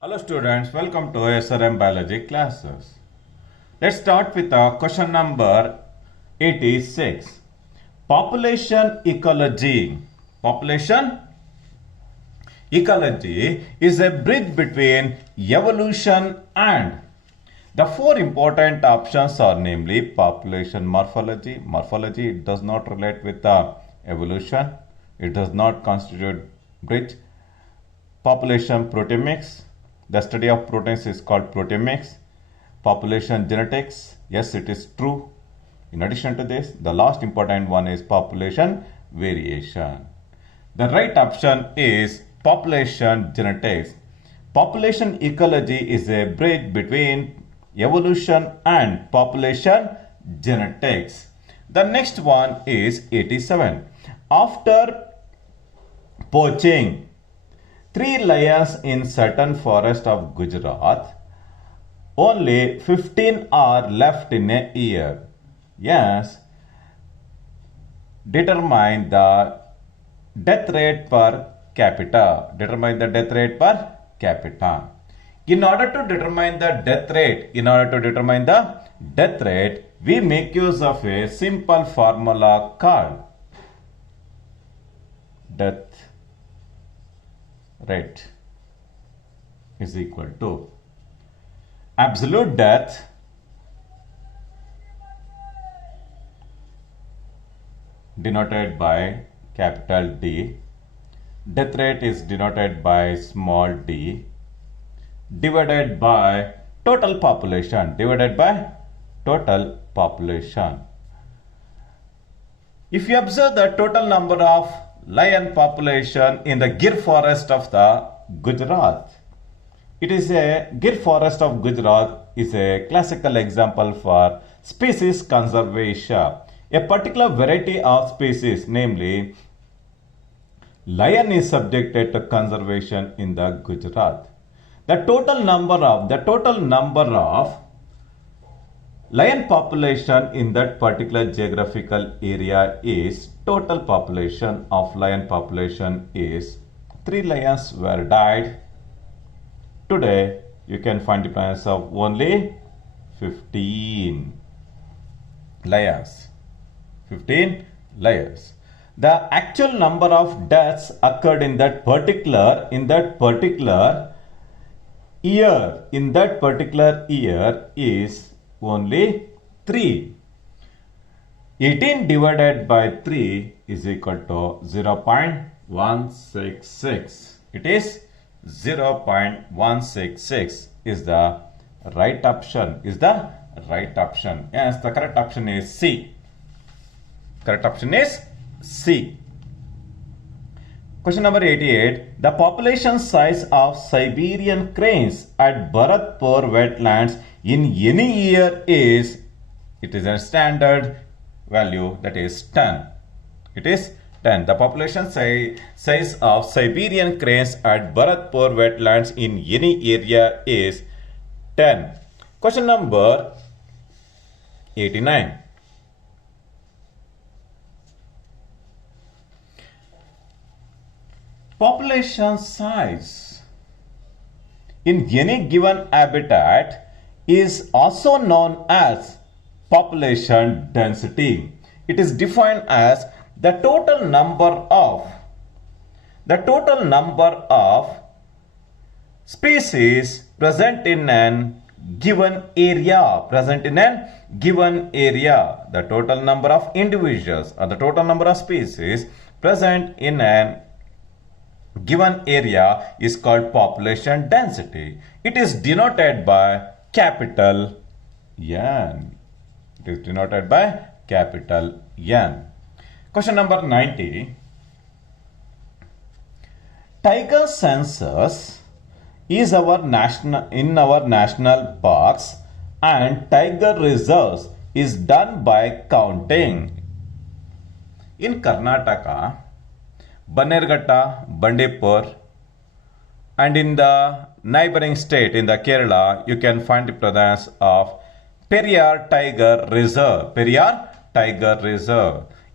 Hello students, welcome to SRM Biology classes. Let's start with question number 86. Population ecology. Population ecology is a bridge between evolution and the four important options are namely population morphology. Morphology it does not relate with evolution. It does not constitute bridge. Population proteomics. The study of proteins is called proteomics. Population genetics. Yes, it is true. In addition to this, the last important one is population variation. The right option is population genetics. Population ecology is a bridge between evolution and population genetics. The next one is 87. After poaching 3 lions in certain forest of Gujarat, only 15 are left in a year. Yes, determine the death rate per capita. Determine the death rate per capita. In order to determine the death rate, we make use of a simple formula called death rate is equal to absolute death denoted by capital D, death rate is denoted by small d, divided by total population, If you observe the total number of lion population in the Gir forest of the Gujarat, Gir forest of Gujarat is a classical example for species conservation. A particular variety of species, namely lion, is subjected to conservation in the Gujarat. The total number of lion population in that particular geographical area is total population of lion population is 3 lions were died. Today you can find the presence of only 15 lions. 15 lions. The actual number of deaths occurred in that particular year is only 3. 18 divided by 3 is equal to 0.166. It is 0.166 is the right option. Yes, the correct option is C. Question number 88. The population size of Siberian cranes at Bharatpur wetlands in any year is, it is a standard value, that is 10. It is 10. The population size of Siberian cranes at Bharatpur wetlands in any area is 10. Question number 89. Population size in any given habitat is also known as population density. It is defined as the total number of species present in an given area. The total number of individuals or the total number of species present in an given area is called population density. It is denoted by capital N. Question number 90. Tiger census is in our national parks, and tiger reserves is done by counting. In Karnataka, Bannerghatta, Bandipur, and in the neighboring state, in the Kerala, you can find the presence of Periyar Tiger Reserve.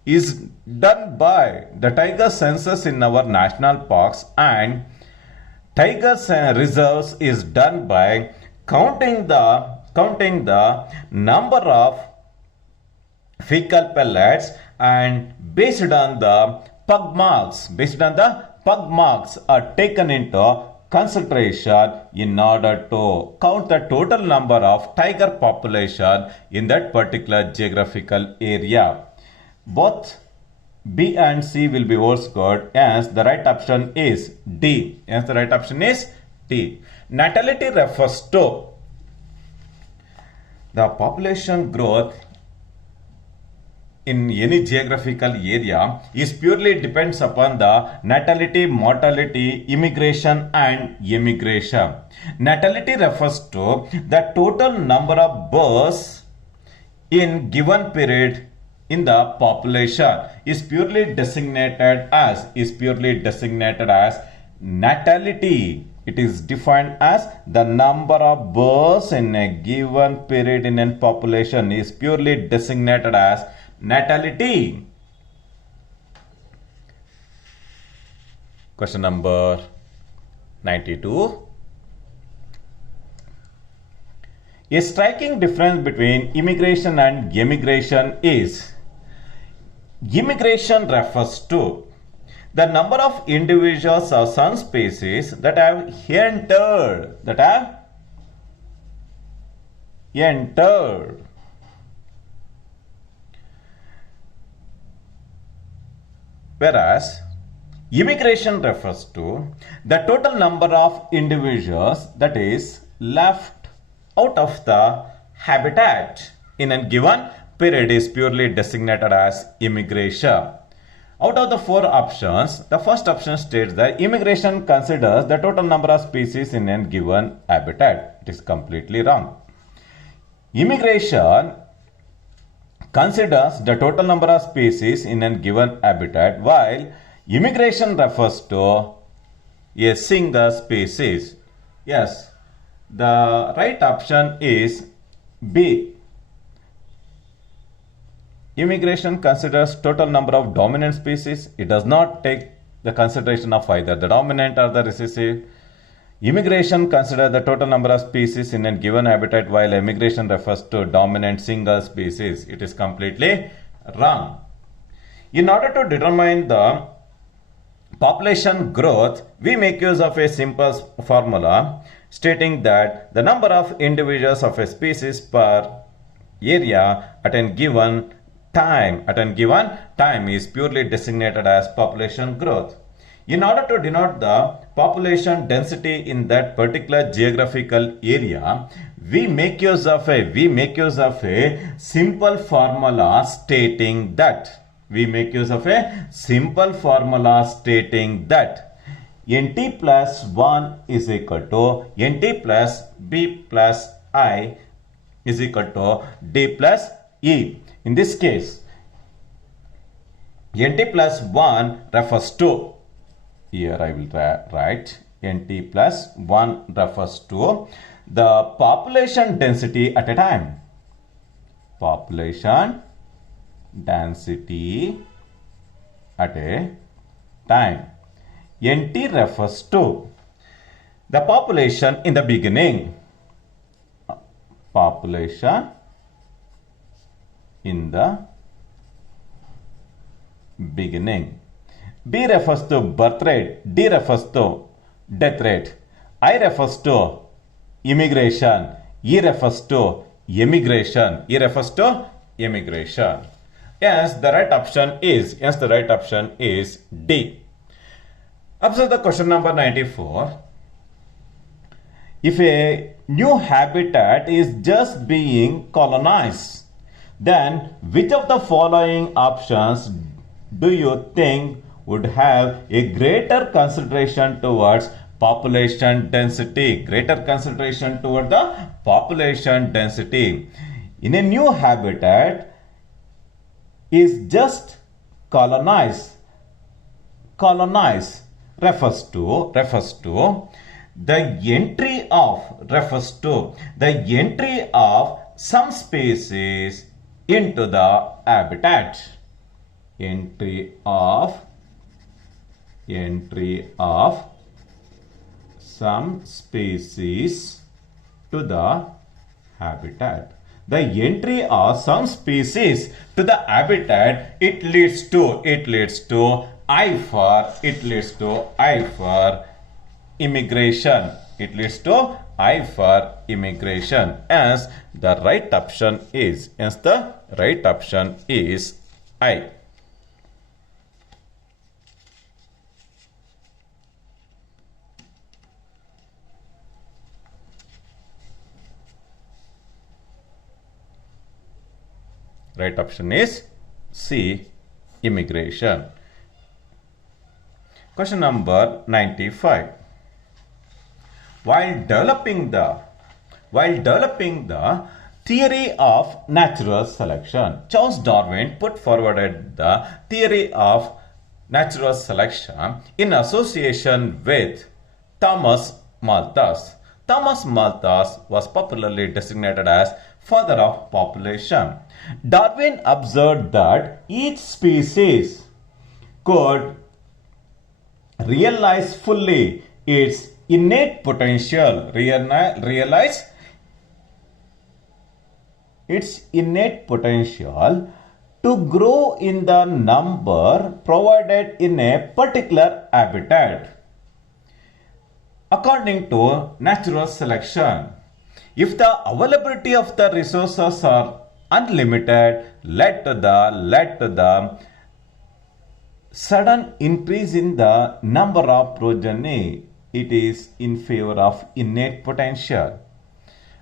Is done by the tiger census in our national parks, and Tigers reserves is done by counting the number of fecal pellets and based on the pug marks are taken into consideration in order to count the total number of tiger population in that particular geographical area. Both B and C will be words code, as the right option is D. As the right option is D. Natality refers to the population growth in any geographical area is purely depends upon the natality, mortality, immigration and emigration. Natality refers to the total number of births in given period in the population is purely designated as natality. It is defined as the number of births in a given period in a population is purely designated as natality. Question number 92. A striking difference between immigration and emigration is immigration refers to the number of individuals or some species that have entered, whereas immigration refers to the total number of individuals that is left out of the habitat in a given period is purely designated as immigration. Out of the four options, the first option states that immigration considers the total number of species in a given habitat. It is completely wrong. Immigration considers the total number of species in a given habitat, while immigration refers to a single species. Yes, the right option is B. Immigration considers total number of dominant species. It does not take the consideration of either the dominant or the recessive. Immigration considers the total number of species in a given habitat, while immigration refers to dominant single species. It is completely wrong. In order to determine the population growth, we make use of a simple formula stating that the number of individuals of a species per area at a given time is purely designated as population growth. In order to denote the population density in that particular geographical area, we make use of a simple formula stating that NT plus 1 is equal to NT plus B plus I is equal to D plus E. In this case, NT plus 1 refers to, here I will write NT plus 1 refers to the population density at a time. Population density at a time. NT refers to the population in the beginning. Population in the beginning. B refers to birth rate. D refers to death rate. I refers to immigration. E refers to emigration. Yes, the right option is D. Observe the question number 94. If a new habitat is just being colonized, then which of the following options do you think would have a greater consideration towards population density? In a new habitat is just colonize refers to the entry of some species into the habitat. Entry of some species to the habitat. The entry of some species to the habitat, it leads to I for immigration. It leads to I for immigration. As the right option is I. Right option is C, immigration. Question number 95. While developing the theory of natural selection, Charles Darwin put forward the theory of natural selection in association with Thomas Malthus. Thomas Malthus was popularly designated as father of population. Darwin observed that each species could realize fully its innate potential, to grow in the number provided in a particular habitat. According to natural selection, if the availability of the resources are unlimited, let the sudden increase in the number of progeny, it is in favor of innate potential.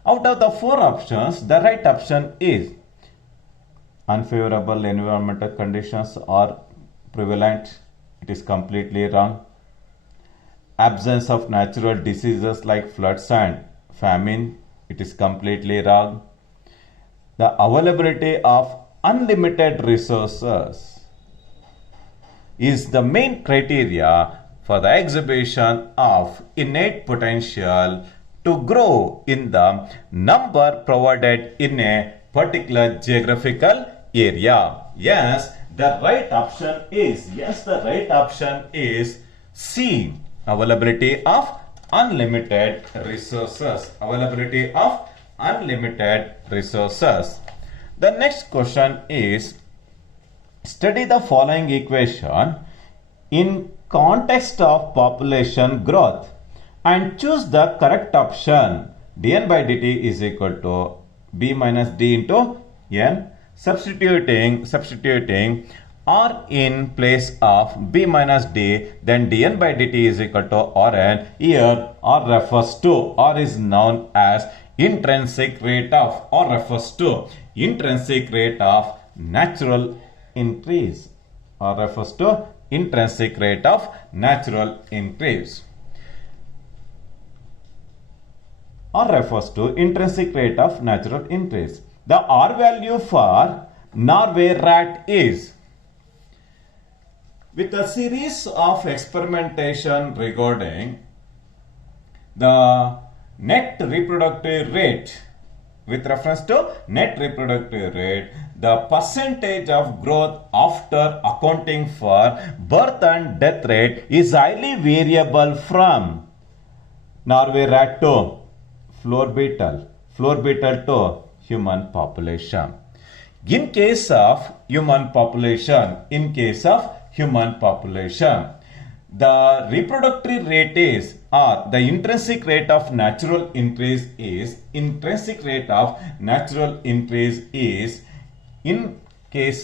Out of the four options, the right option is unfavorable environmental conditions are prevalent. It is completely wrong. Absence of natural diseases like floods and famine, it is completely wrong. The availability of unlimited resources is the main criteria for the exhibition of innate potential to grow in the number provided in a particular geographical area. Yes, the right option is C, availability of unlimited resources. The next question is, study the following equation in context of population growth and choose the correct option. dn by dt is equal to b minus d into n. Substituting r in place of b minus d, then dn by dt is equal to rn. Here r refers to, r is known as intrinsic rate of, natural increase. R refers to intrinsic rate of natural increase. The R value for Norway rat is, with a series of experimentation regarding the net reproductive rate, the percentage of growth after accounting for birth and death rate is highly variable from Norway rat to floor beetle to human population. In case of human population, the reproductive rate is, or the intrinsic rate of natural increase is, in case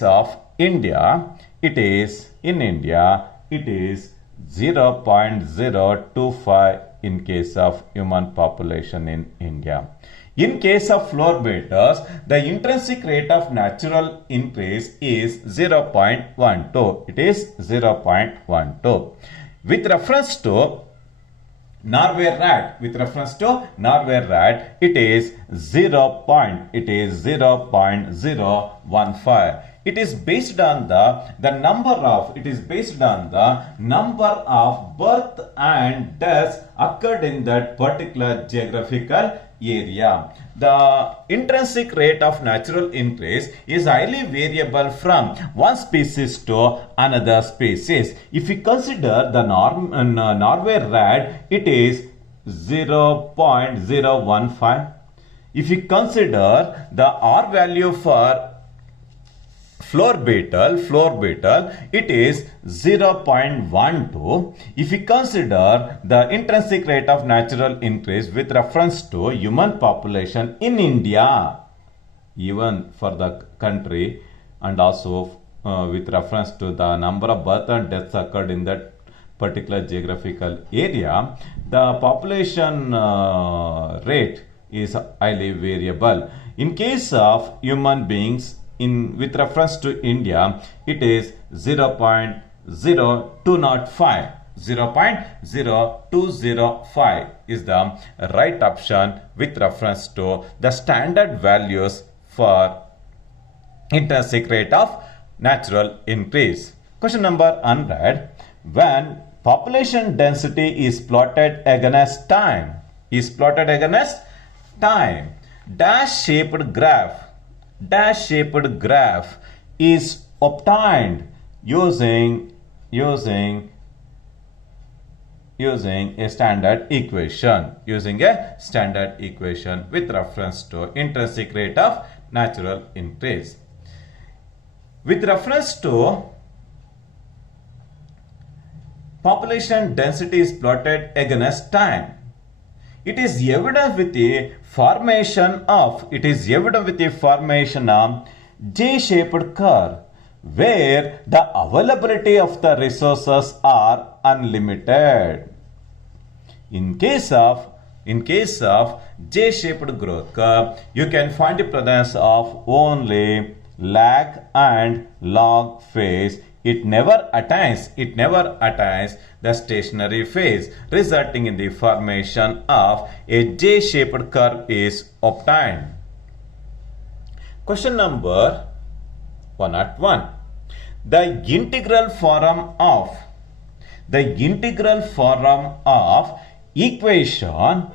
of India, it is 0.025 in case of human population in India. In case of floor beetles, the intrinsic rate of natural increase is 0.12. It is 0.12. With reference to Norway rat, it is 0.015. It is based on the number of birth and deaths occurred in that particular geographical area. The intrinsic rate of natural increase is highly variable from one species to another species. If we consider the Norway rat, it is 0.015. If you consider the R value for floor beetle, it is 0.12. If we consider the intrinsic rate of natural increase with reference to human population in India, even for the country, and also with reference to the number of birth and deaths occurred in that particular geographical area, the population rate is highly variable. In case of human beings, with reference to India, it is 0.0205. 0.0205 is the right option with reference to the standard values for intrinsic rate of natural increase. Question number 100. When population density is plotted against time, dash shaped graph is obtained using a standard equation, with reference to intrinsic rate of natural increase. With reference to population density is plotted against time, it is evident with the formation of J-shaped curve, where the availability of the resources are unlimited. In case of J-shaped growth curve, you can find the presence of only lag and log phase. It never attains the stationary phase, resulting in the formation of a J-shaped curve is obtained. Question number 101. The integral form of equation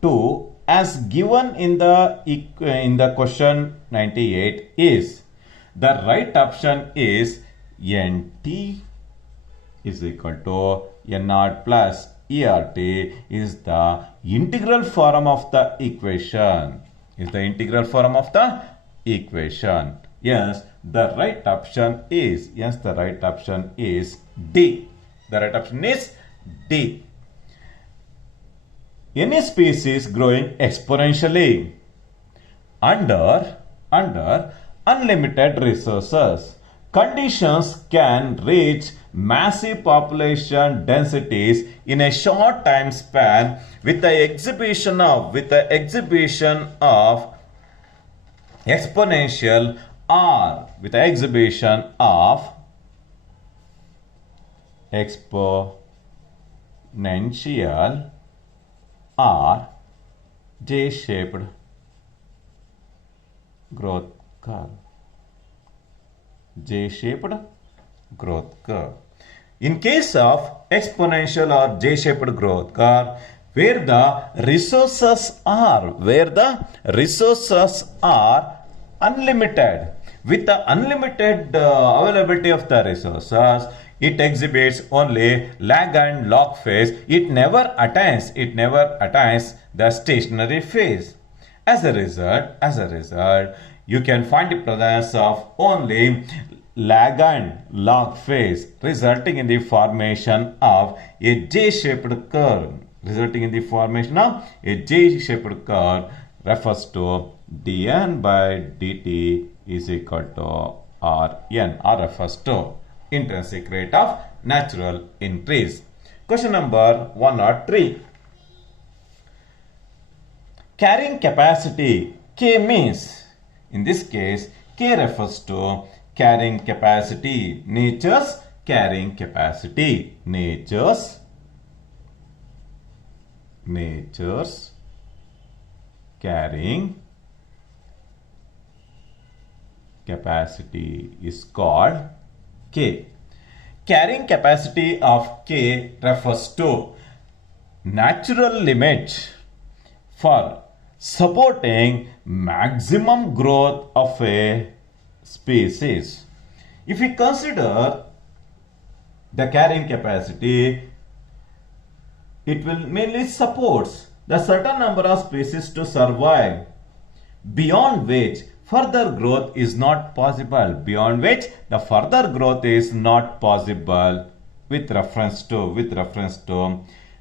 2 as given in the question 98 is, the right option is NT is equal to N0 plus ERT is the integral form of the equation. Yes, the right option is D. The right option is D. Any species growing exponentially under unlimited resources, conditions can reach massive population densities in a short time span with the exhibition of exponential R, exponential R J-shaped growth curve. In case of exponential or J-shaped growth curve, where the resources are unlimited, with the unlimited availability of the resources, it exhibits only lag and log phase. It never attains the stationary phase. As a result, you can find the presence of only lag and log phase, resulting in the formation of a J-shaped curve. Refers to dN by dt is equal to Rn, or refers to intrinsic rate of natural increase. Question number 103. Carrying capacity K means, in this case, K refers to carrying capacity, nature's carrying capacity, nature's carrying capacity is called K. Carrying capacity of K refers to natural limit for supporting maximum growth of a species. If we consider the carrying capacity, it will mainly supports the certain number of species to survive, beyond which further growth is not possible, beyond which the further growth is not possible with reference to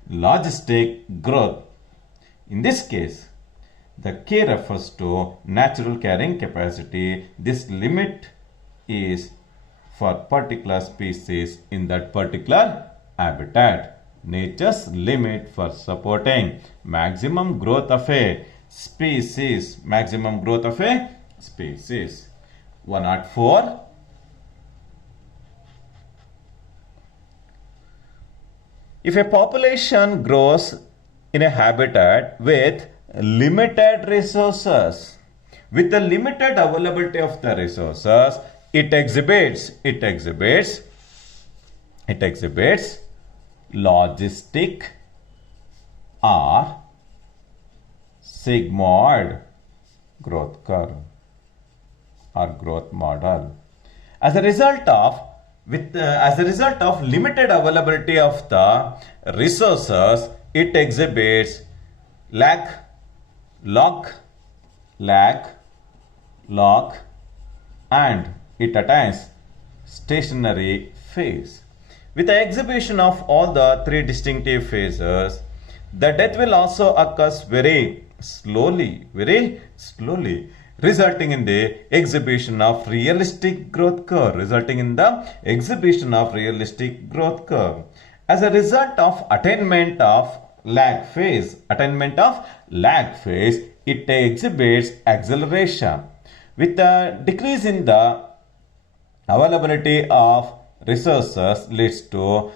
logistic growth. In this case, the K refers to natural carrying capacity. This limit is for particular species in that particular habitat. Nature's limit for supporting maximum growth of a species. Maximum growth of a species. 104. If a population grows in a habitat with limited resources, with the limited availability of the resources, it exhibits logistic or sigmoid growth curve or growth model. As a result of limited availability of the resources, it exhibits log, and it attains stationary phase. With the exhibition of all the three distinctive phases, the death will also occur very slowly, resulting in the exhibition of realistic growth curve, As a result of attainment of lag phase, it exhibits acceleration. With the decrease in the availability of resources leads to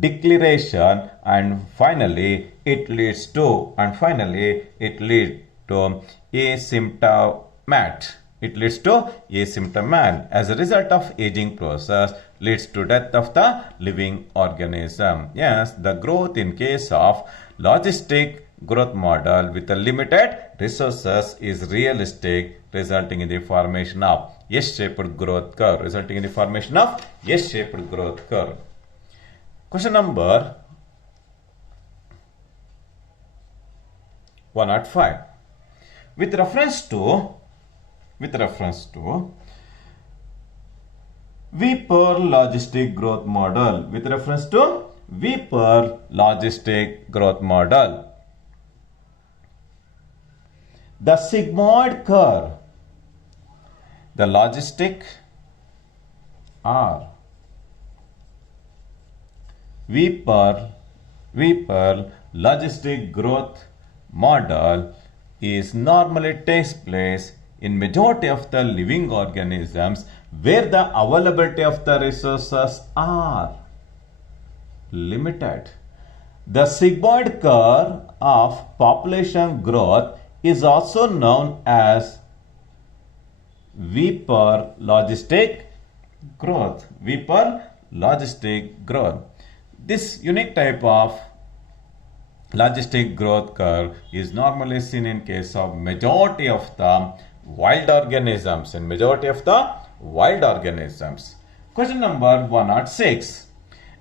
deceleration, and finally it leads to asymptomat. As a result of aging process leads to death of the living organism. Yes, the growth in case of logistic growth model with a limited resources is realistic, resulting in the formation of S-shaped growth curve. Question number 105. With reference to Weber logistic growth model. The sigmoid curve, the logistic or Weber logistic growth model is normally takes place in majority of the living organisms where the availability of the resources are limited. The sigmoid curve of population growth is also known as Weber logistic growth. This unique type of logistic growth curve is normally seen in case of majority of the wild organisms. Question number 106.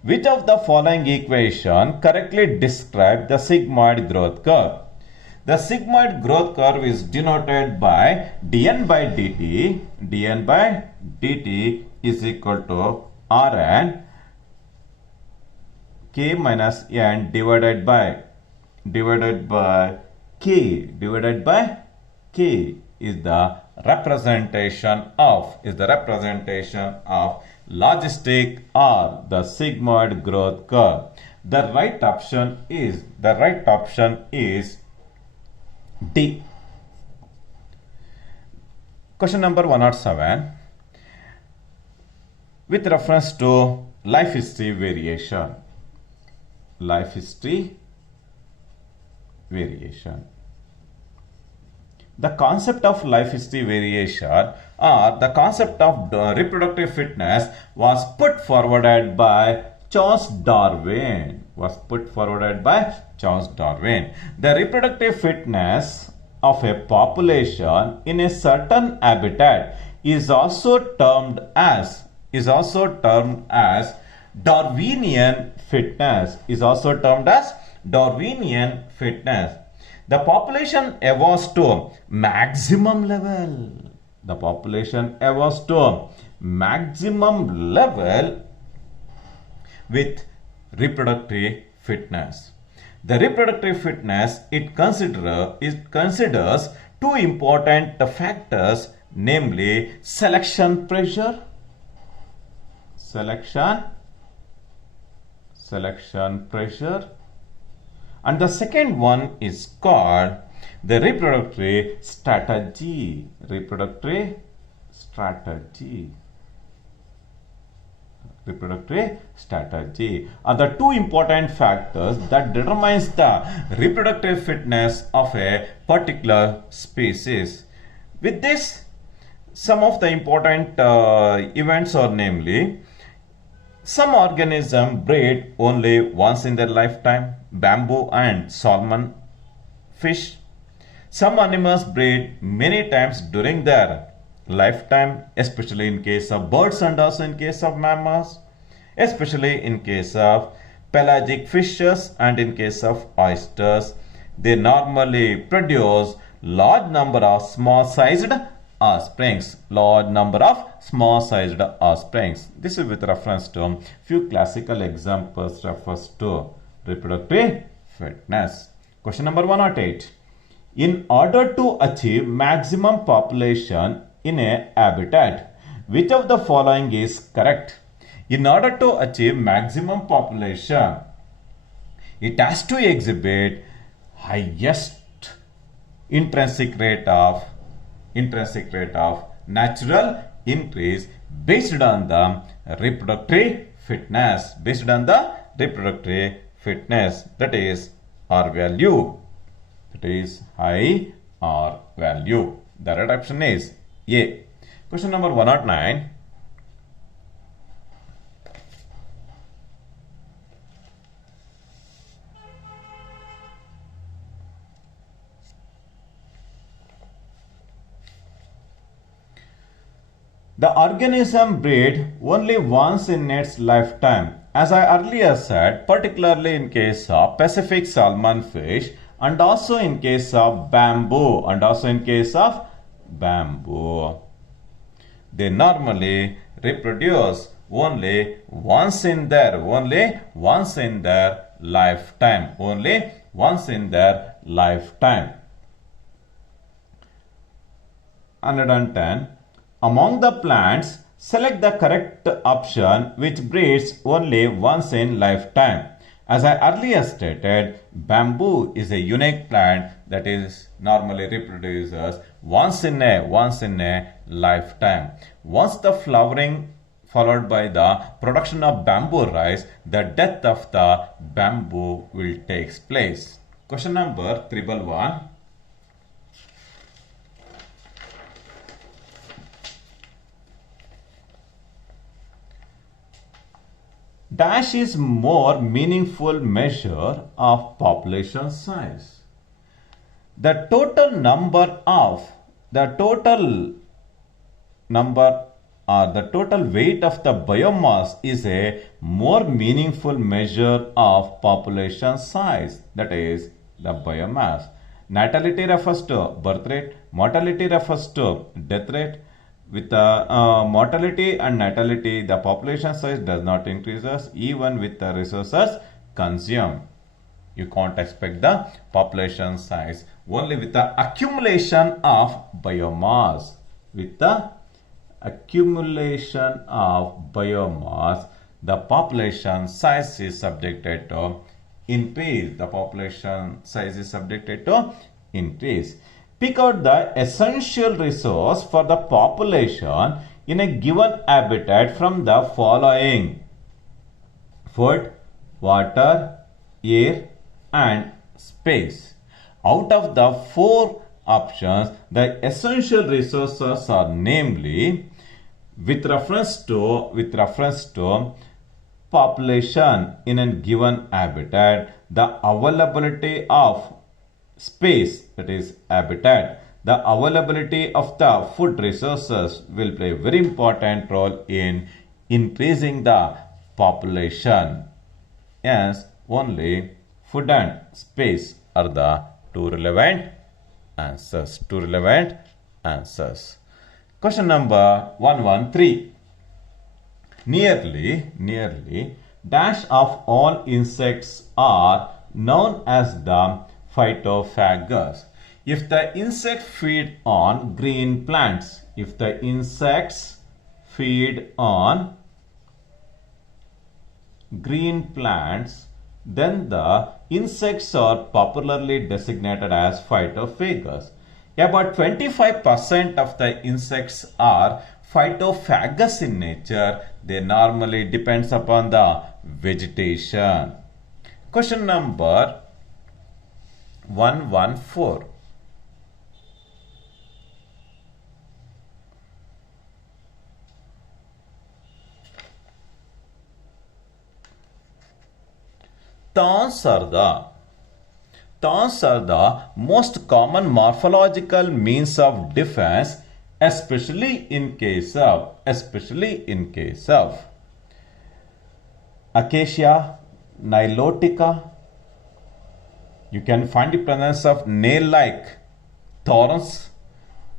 Which of the following equation correctly describe the sigmoid growth curve? The sigmoid growth curve is denoted by dn by dt. dn by dt is equal to Rn k minus n divided by k is the representation of logistic or the sigmoid growth curve. The right option is D. Question number 107. With reference to life history variation. The concept of life history variation or the concept of reproductive fitness was put forwarded by Charles Darwin. The reproductive fitness of a population in a certain habitat is also termed as Darwinian fitness. Darwinian fitness. The population evolves to maximum level. The population evolves to maximum level with reproductive fitness. The reproductive fitness it considers two important factors, namely selection pressure, selection pressure, and the second one is called the reproductive strategy. Reproductive strategy are the two important factors that determines the reproductive fitness of a particular species. With this, some of the important events are namely: some organisms breed only once in their lifetime, bamboo and salmon fish. Some animals breed many times during their lifetime, especially in case of birds and also in case of mammals, especially in case of pelagic fishes and in case of oysters. They normally produce large number of small-sized offsprings. This is with reference to few classical examples refers to reproductive fitness. Question number 108. In order to achieve maximum population in a habitat, which of the following is correct? In order to achieve maximum population, it has to exhibit highest intrinsic rate of natural increase based on the reproductive fitness, that is R value, high R value. The right option is A. Question number 109. The organism breed only once in its lifetime. As I earlier said, particularly in case of Pacific salmon fish and also in case of bamboo they normally reproduce only once in their lifetime. 110. Among the plants, select the correct option which breeds only once in lifetime. As I earlier stated, bamboo is a unique plant that is normally reproduces once in a lifetime. Once the flowering followed by the production of bamboo rice, the death of the bamboo will take place. Question number 311. Dash is more meaningful measure of population size. The total weight of the biomass is a more meaningful measure of population size, that is the biomass. Natality refers to birth rate, mortality refers to death rate. With the mortality and natality, the population size does not increase even with the resources consumed. You can't expect the population size only with the accumulation of biomass. The population size is subjected to increase. Pick out the essential resource for the population in a given habitat from the following: food, water, air, and space. Out of the four options, the essential resources are namely with reference to population in a given habitat, the availability of space, that is habitat, the availability of the food resources will play a very important role in increasing the population. Yes, only Food and space are the two relevant answers. Two relevant answers. Question number 113. Nearly dash of all insects are known as the phytophagous. If the insects feed on green plants, if the insects feed on green plants, then the insects are popularly designated as phytophagous. About 25% of the insects are phytophagous in nature. They normally depends upon the vegetation. Question number 114. Thorns are the most common morphological means of defense, especially in case of Acacia nilotica. You can find the presence of nail-like thorns.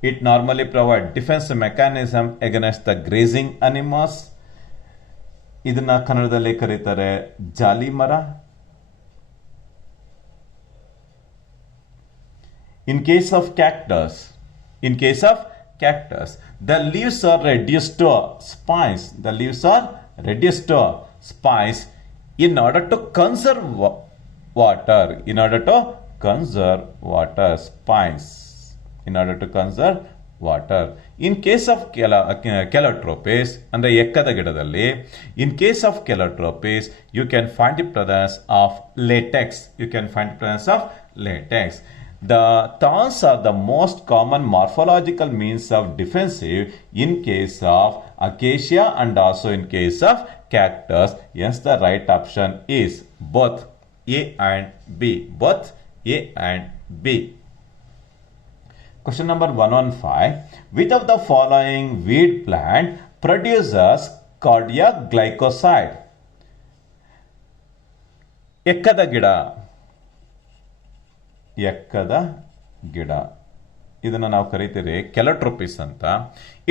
It normally provides defense mechanism against the grazing animals. ಇದನ್ನ ಕನ್ನಡದಲ್ಲಿ ಕರೀತಾರೆ ಜಾಲಿ ಮರ. In case of cactus, the leaves are reduced to spines. The leaves are reduced to spines in order to conserve water. Spines. In order to conserve water. In case of calotropis, ಅಂದ್ರೆ ಎಕ್ಕದ ಗಿಡದಲ್ಲಿ, in case of calotropis, you can find the presence of latex. The thorns are the most common morphological means of defensive in case of acacia and also in case of cactus. Yes, the right option is both A and B. Question number 115. Which of the following weed plant produces cardiac glycoside? ಎಕ್ಕದ ಗಿಡ ಇದನ್ನು ನಾವು ಕರೀತೀವಿ ಕೆಲೋಟ್ರೋಪಿಸ್ ಅಂತ.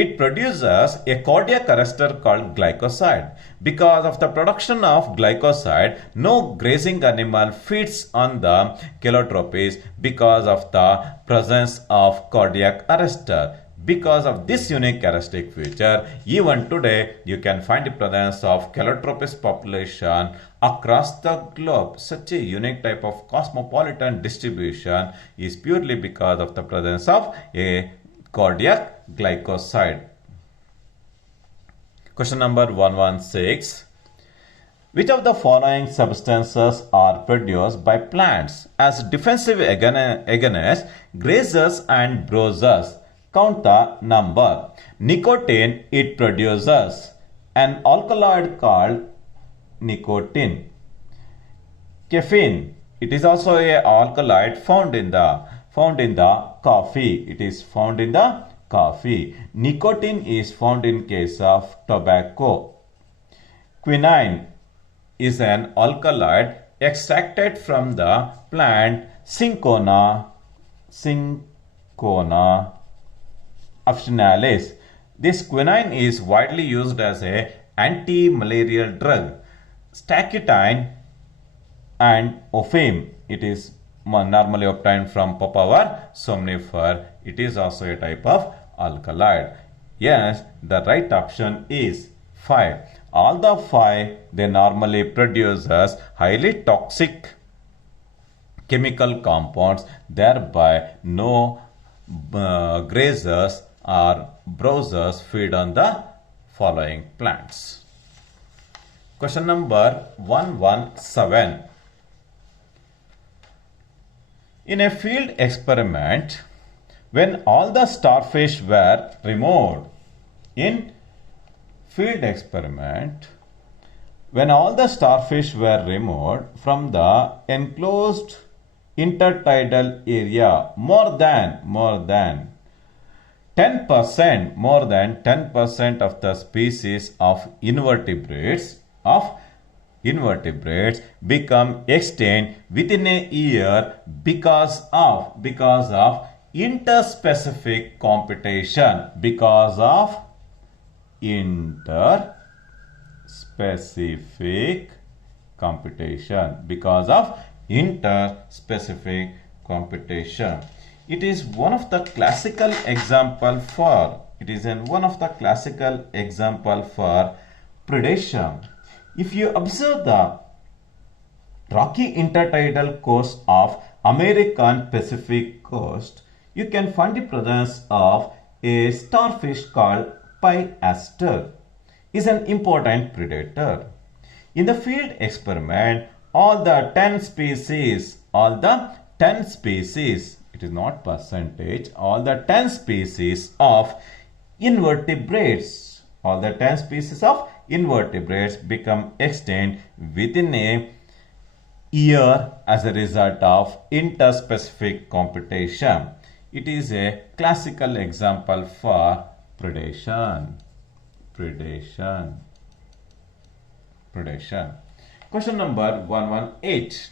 It produces a cardiac arrestor called glycoside. Because of the production of glycoside, no grazing animal feeds on the calotropis because of the presence of cardiac arrestor. Because of this unique characteristic feature, even today you can find the presence of calotropis population across the globe. Such a unique type of cosmopolitan distribution is purely because of the presence of a cardiac glycoside. Question number 116. Which of the following substances are produced by plants as defensive against grazers and browsers? Count the number. Nicotine, it produces an alkaloid called nicotine. Caffeine, it is also a alkaloid found in the coffee. It is found in the coffee. Nicotine is found in case of tobacco. Quinine is an alkaloid extracted from the plant Cinchona officinalis. This quinine is widely used as a anti-malarial drug. Stachytine and opium, it is normally obtained from Papaver somnifer. It is also a type of alkaloid. Yes, the right option is 5. All the 5, they normally produces highly toxic chemical compounds, thereby no grazers or browsers feed on the following plants. Question number 117. In a field experiment, when all the starfish were removed, from the enclosed intertidal area, more than 10% of the species of invertebrates invertebrates become extinct within a year because of interspecific competition. Because of interspecific competition. Because of interspecific competition. It is one of the classical example for predation. If you observe the rocky intertidal coast of American Pacific coast, you can find the presence of a starfish called piaster. Is an important predator. In the field experiment, all the 10 species, it is not percentage, all the 10 species of invertebrates, become extinct within a year as a result of interspecific competition. It is a classical example for predation. Question number 118.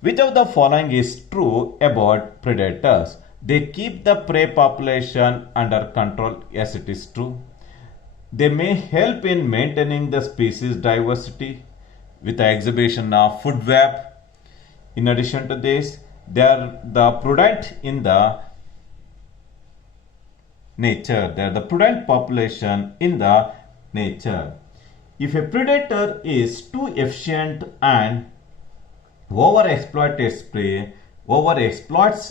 Which of the following is true about predators? They keep the prey population under control. Yes, it is true. They may help in maintaining the species diversity with the exhibition of food web. In addition to this, they are the prudent in the nature. They are the prudent population in the nature. If a predator is too efficient and overexploits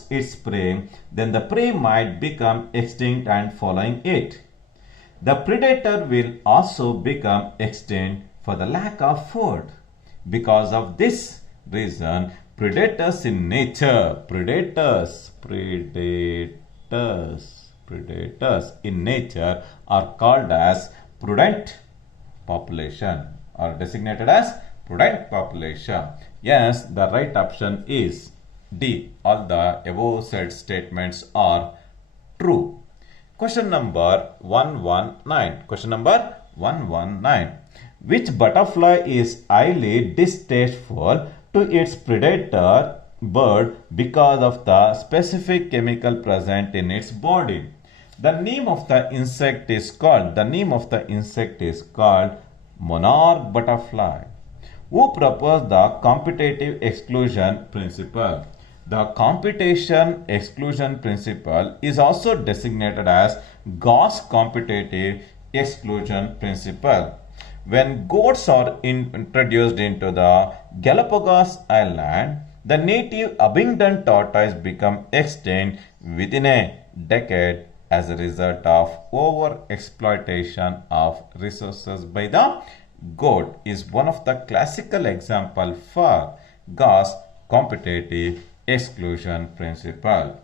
its prey, then the prey might become extinct and following it. The predator will also become extinct for the lack of food. Because of this reason, predators in nature in nature are called as prudent population, or designated as prudent population. Yes, the right option is D. All the above said statements are true. Question number 119. Which butterfly is highly distasteful to its predator bird because of the specific chemical present in its body? The name of the insect is called monarch butterfly. Who proposed the competitive exclusion principle? The competition exclusion principle is also designated as Gauss competitive exclusion principle. When goats are introduced into the Galapagos Island, the native abundant tortoise become extinct within a decade as a result of over-exploitation of resources by the goat. Is one of the classical example for Gauss competitive exclusion principle.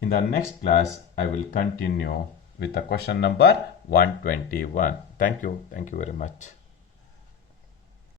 In the next class, I will continue with the question number 121. Thank you very much.